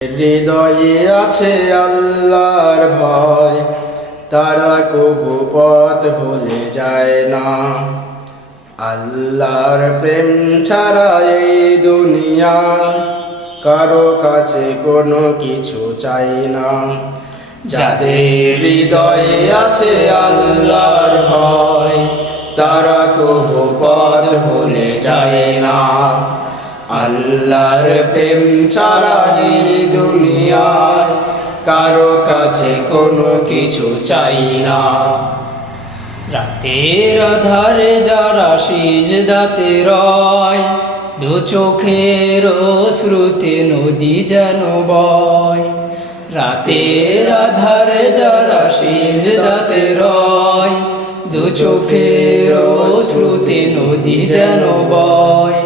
হৃদয়ে আছে আল্লাহর ভয়, তারা কবু পথ ভুলে যায় না। আল্লাহর প্রেম ছাড়া এই দুনিয়া কারো কাছে কোনো কিছু চাই না। যাদের হৃদয়ে আছে আল্লাহর ভয়, তারা কবু পথ ভুলে যায় না। আল্লাহর প্রেম ছাড়া এই দুনিয়ায় কারো কাছে কোনো কিছু চাই না। রাতের আধারে যারা সিজদাতে রয়, দু চোখের শ্রুতে নদী যেন বয়। রাতের আধারে যারা সিজদাতে রয়, দু চোখের শ্রুতে নদী যেন বয়।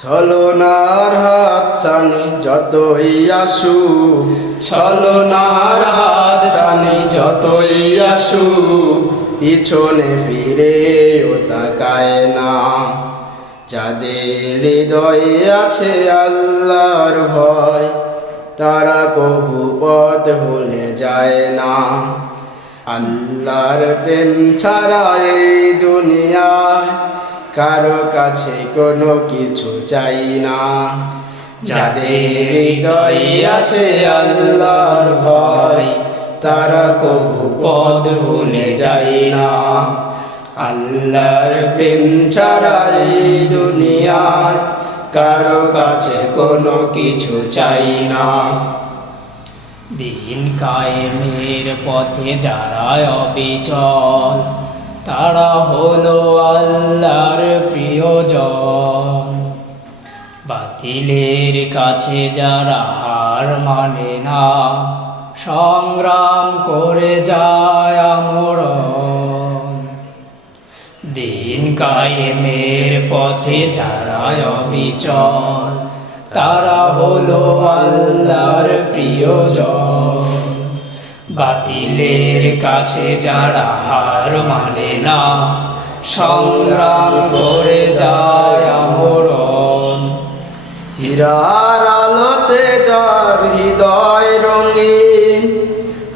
ছলনার হাত ছানি যতই আসুক, ছলনার হাত ছানি যতই আসুক, পিছনে ফিরেও তাকায় না। যাদের হৃদয়ে আছে আল্লাহর ভয়, তারা কবু পথ ভুলে যায় না। আল্লাহর প্রেম ছাড়া এই দুনিয়ায় কারো কাছে কোনো কিছু চাই না। যাদের হৃদয়ে আছে আল্লাহর ভয়, তারা কবু পথ ভুলে যায় না। আল্লাহর প্রেম ছাড়া এই দুনিয়ায় কারো কাছে কোনো কিছু চাই না। দিন কায়েমের পথে যারা অবিচল, তারা হলো আল্লাহর প্রিয়জন। বাতিলের কাছে যারা হার মানে না, সংগ্রাম করে যায় আমরণ। দিন কায়েমের পথে যারা অবিচল, তারা হলো আল্লাহর প্রিয়জন। বাতিলের কাছে যারা হার মানে না, সংগ্রাম করে যায় আমরণ। হীরার আলোতে যার হৃদয় রঙিন,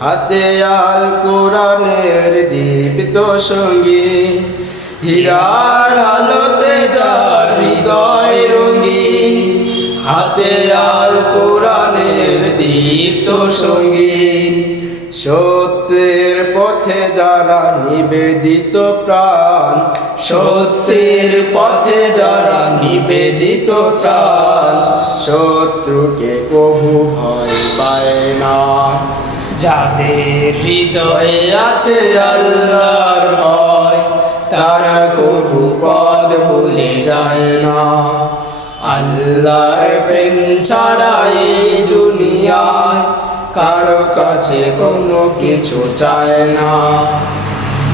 হাতে আল কোরআনের দীপ্ত সঙ্গীন। হীরার আলোতে যার হৃদয় রঙিন, হাতে আল কোরআনের দীপ্ত সঙ্গীন। সত্যের পথে যারা নিবেদিত প্রাণ, সত্যের পথে যারা নিবেদিত প্রাণ, শত্রুকে কবু ভয় পায় না। যাদের হৃদয়ে আছে আল্লাহর ভয়, তারা কবু পথ ভুলে যায় না। আল্লাহর প্রেম ছাড়া এই দুনিয়ায় কারো কাছে কোনো কিছু চায় না।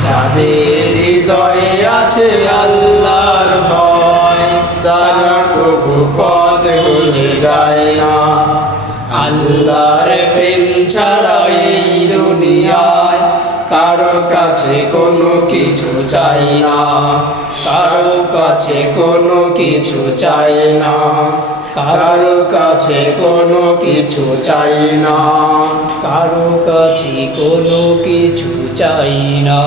যাদের হৃদয়ে আছে আল্লাহর ভয়, তারা কবু পথ ভুলে যায় না। আল্লাহর প্রেম ছাড়া এই দুনিয়ায় কারো কাছে কোনো কিছু চাই না। কারো কাছে কোনো কিছু চাই না। কারো কাছে কোনো কিছু চাই না। কারো কাছে কোনো কিছু চাই না।